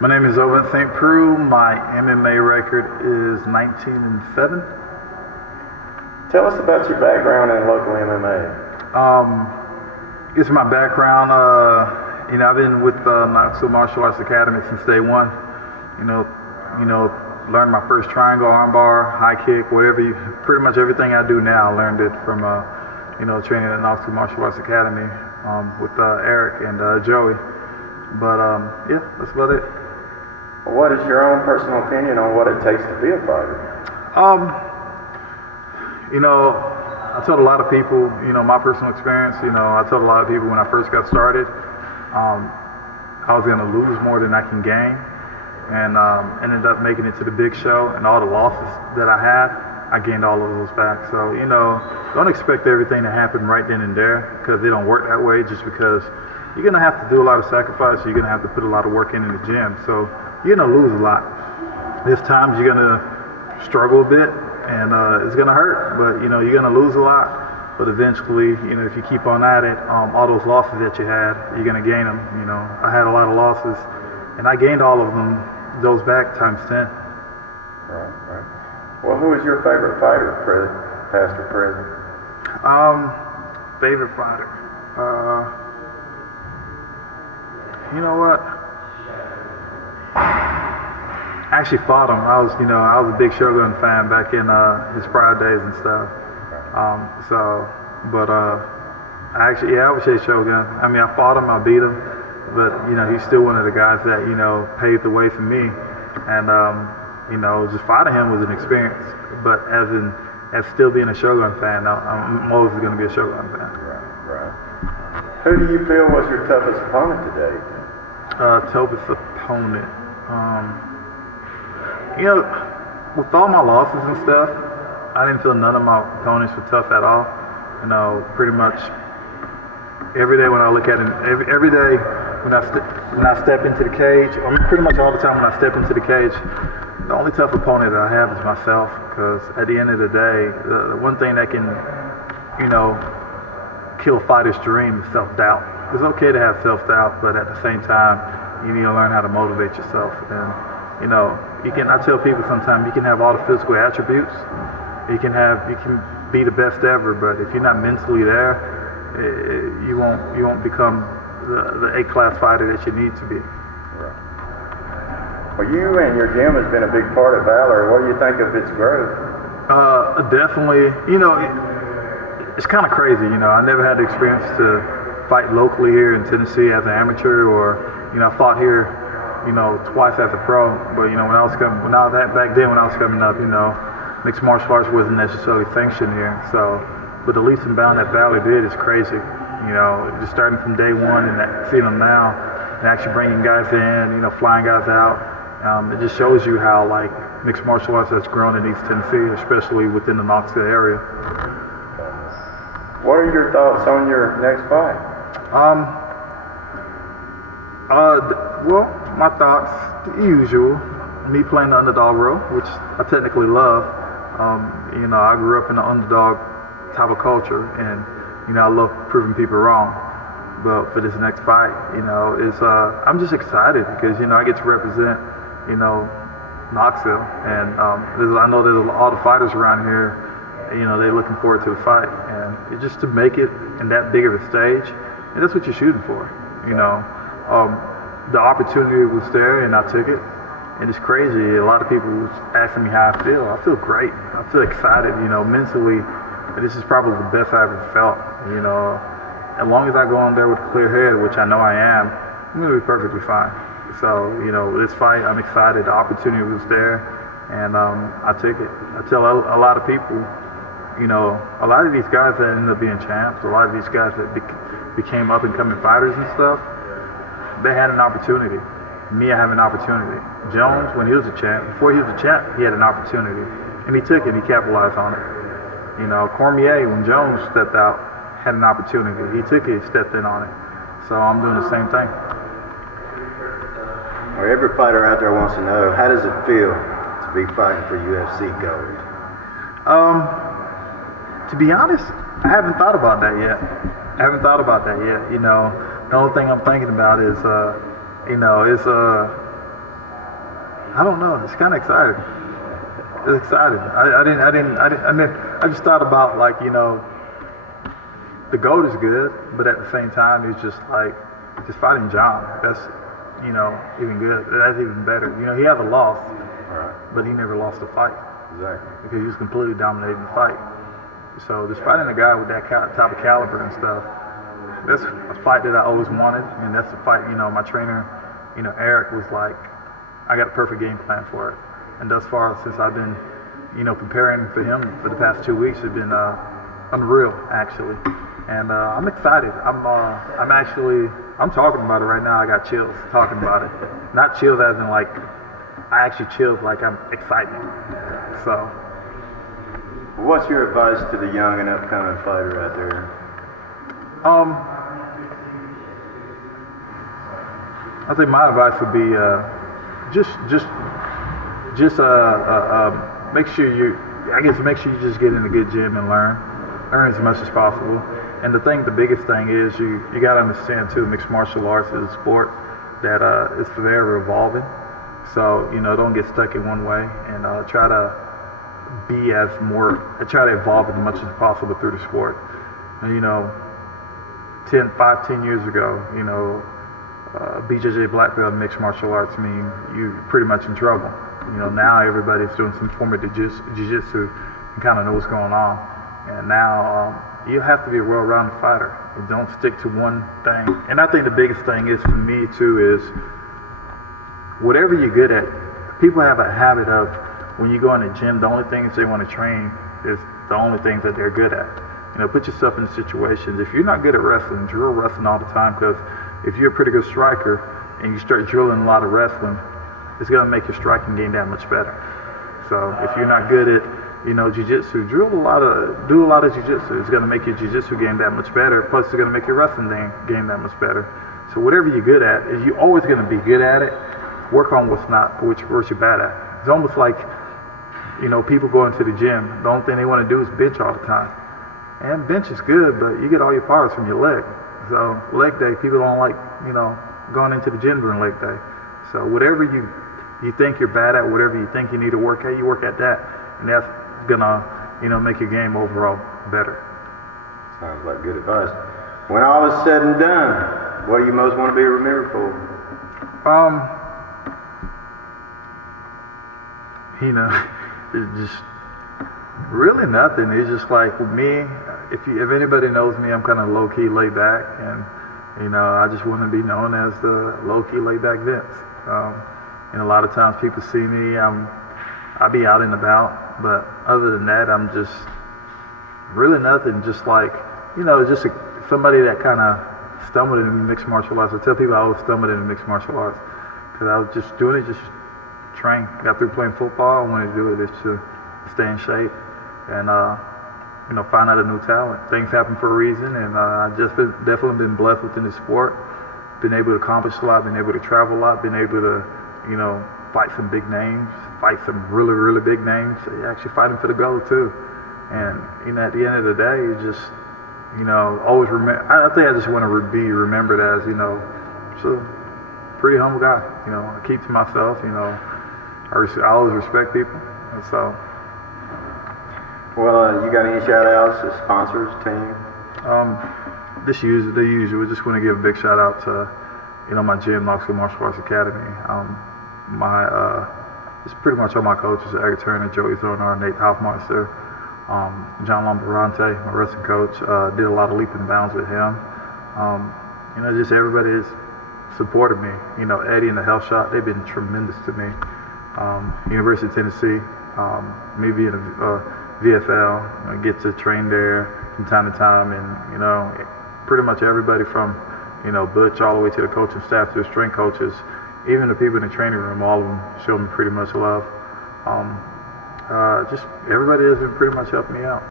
My name is St. Preux. My MMA record is 19-7. Tell us about your background in local MMA. It's my background. I've been with Knoxville Martial Arts Academy since day one. Learned my first triangle, armbar, high kick, pretty much everything I do now. I learned it from, training at Knoxville Martial Arts Academy with Eric and Joey. But yeah, that's about it. What is your own personal opinion on what it takes to be a fighter? I told a lot of people, my personal experience, I told a lot of people when I first got started, I was going to lose more than I can gain, and ended up making it to the big show, and all the losses that I had, I gained all of those back. So, don't expect everything to happen right then and there, because it don't work that way, just because you're going to have to do a lot of sacrifice, you're going to have to put a lot of work in the gym. So you're going to lose a lot. There's times you're going to struggle a bit, and it's going to hurt, but you're going to lose a lot. But eventually, if you keep on at it, all those losses that you had, you're going to gain them. I had a lot of losses, and I gained all of them, those back times 10. Right. Well, who is your favorite fighter, past or present? Favorite fighter. You know what? I actually fought him. I was a big Shogun fan back in his prior days and stuff. I would say Shogun. I mean, I fought him, I beat him, but he's still one of the guys that paved the way for me. And just fighting him was an experience. But as still being a Shogun fan, I'm always going to be a Shogun fan. Right. Who do you feel was your toughest opponent today? Toughest opponent. With all my losses and stuff, I didn't feel none of my opponents were tough at all. Pretty much every day when I look at it, every day when I step into the cage, pretty much all the time when I step into the cage, the only tough opponent that I have is myself. Because at the end of the day, the one thing that can, kill a fighter's dream is self-doubt. It's okay to have self-doubt, but at the same time, you need to learn how to motivate yourself. And I tell people sometimes you can have all the physical attributes, you can be the best ever, but if you're not mentally there, you won't become the A-class fighter that you need to be. Right. Well, you and your gym has been a big part of Valor. What do you think of its growth? Definitely. It's kind of crazy. I never had the experience to fight locally here in Tennessee as an amateur, or I fought here, twice as a pro. But back then when I was coming up, mixed martial arts wasn't necessarily sanctioned here. So, but the leaps and bounds that Valor did is crazy. Just starting from day one and seeing them now, and actually bringing guys in, flying guys out. It just shows you how mixed martial arts has grown in East Tennessee, especially within the Knoxville area. What are your thoughts on your next fight? Well, my thoughts, the usual. Me playing the underdog role, which I technically love. I grew up in the underdog type of culture, and I love proving people wrong. But for this next fight, I'm just excited because I get to represent, Knoxville, and I know there's all the fighters around here. They're looking forward to the fight, and just to make it in that big of a stage, and that's what you're shooting for. The opportunity was there, and I took it. And it's crazy. A lot of people asking me how I feel. I feel great. I feel excited. Mentally, this is probably the best I ever felt. As long as I go on there with a clear head, which I know I am, I'm gonna be perfectly fine. So, this fight, I'm excited. The opportunity was there, and I took it. I tell a lot of people, a lot of these guys that ended up being champs, a lot of these guys that became up and coming fighters and stuff, they had an opportunity. Me, I have an opportunity. Jones, when he was a champ, before he was a champ, he had an opportunity, and he took it. He capitalized on it. Cormier, when Jones stepped out, had an opportunity. He took it. He stepped in on it. So I'm doing the same thing. Well, every fighter out there wants to know, how does it feel to be fighting for UFC gold? To be honest, I haven't thought about that yet. The only thing I'm thinking about is, I don't know. It's kind of exciting. It's exciting. I just thought about, like, you know, the GOAT is good, but at the same time, it's just like, just fighting Jon. That's, you know, even good. That's even better. You know, he has a loss, but he never lost a fight. Exactly. Because he was completely dominating the fight. So just fighting a guy with that type of caliber and stuff, that's a fight that I always wanted, and that's a fight, you know, my trainer, you know, Eric was like, I got a perfect game plan for it. And thus far, since I've been, you know, preparing for him for the past 2 weeks, it's been unreal, actually. And I'm excited. I'm talking about it right now. I got chills talking about it. Not chills as in like, I actually chills like I'm excited. So. What's your advice to the young and upcoming fighter out there? I think my advice would be just make sure you just get in a good gym and learn as much as possible. And the biggest thing is you got to understand too, mixed martial arts is a sport that is very evolving. So, you know, don't get stuck in one way, and try to evolve as much as possible through the sport. And, you know, 10 years ago, you know, BJJ black belt mixed martial arts mean you're pretty much in trouble. You know, now everybody's doing some form of jiu-jitsu and kind of know what's going on. And now you have to be a well-rounded fighter and don't stick to one thing. And I think the biggest thing is for me too is whatever you're good at. People have a habit of when you go in the gym, the only things they want to train is the only things that they're good at. You know, put yourself in situations. If you're not good at wrestling, drill wrestling all the time, because if you're a pretty good striker and you start drilling a lot of wrestling, it's going to make your striking game that much better. So if you're not good at, you know, jiu-jitsu, do a lot of jiu-jitsu. It's going to make your jiu-jitsu game that much better. Plus, it's going to make your wrestling game that much better. So whatever you're good at, if you're always going to be good at it, work on what's you're bad at. It's almost like, you know, people go into the gym. The only thing they want to do is bench all the time. And bench is good, but you get all your powers from your leg. So leg day, people don't like, you know, going into the gym during leg day. So whatever you think you're bad at, whatever you think you need to work at, you work at that. And that's gonna, you know, make your game overall better. Sounds like good advice. When all is said and done, what do you most want to be remembered for? You know, it's just really nothing. It's just like with me, if anybody knows me, I'm kind of low-key laid back, and, you know, I just want to be known as the low-key laid back Vince. And a lot of times people see me, I'll be out and about, but other than that, I'm just really nothing. Just like, you know, just somebody that kind of stumbled into mixed martial arts. I tell people I always stumbled into mixed martial arts because I was just doing it, just train. Got through playing football. I wanted to do it just to stay in shape and, you know, find out a new talent. Things happen for a reason, and I've definitely been blessed within the sport. Been able to accomplish a lot, been able to travel a lot, been able to, you know, fight some big names, fight some really, really big names. Actually fighting for the gold too. And, you know, at the end of the day, you just, you know, always remember. I think I just want to be remembered as, you know, just a pretty humble guy. You know, I keep to myself. You know, I always respect people, and so. Well, you got any shout-outs to sponsors, team? The usual. Just want to give a big shout-out to, you know, my gym, Knoxville Martial Arts Academy. It's pretty much all my coaches: Eric Turner, Joey Zonar, Nate Hoffmeister, John Lamborante, my wrestling coach. Did a lot of leap and bounds with him. You know, just everybody has supported me. You know, Eddie and the Health Shop, they've been tremendous to me. University of Tennessee, me being a VFL, I get to train there from time to time, and, you know, pretty much everybody from, you know, Butch all the way to the coaching staff to the strength coaches, even the people in the training room, all of them show me pretty much love. Just everybody has been pretty much helping me out.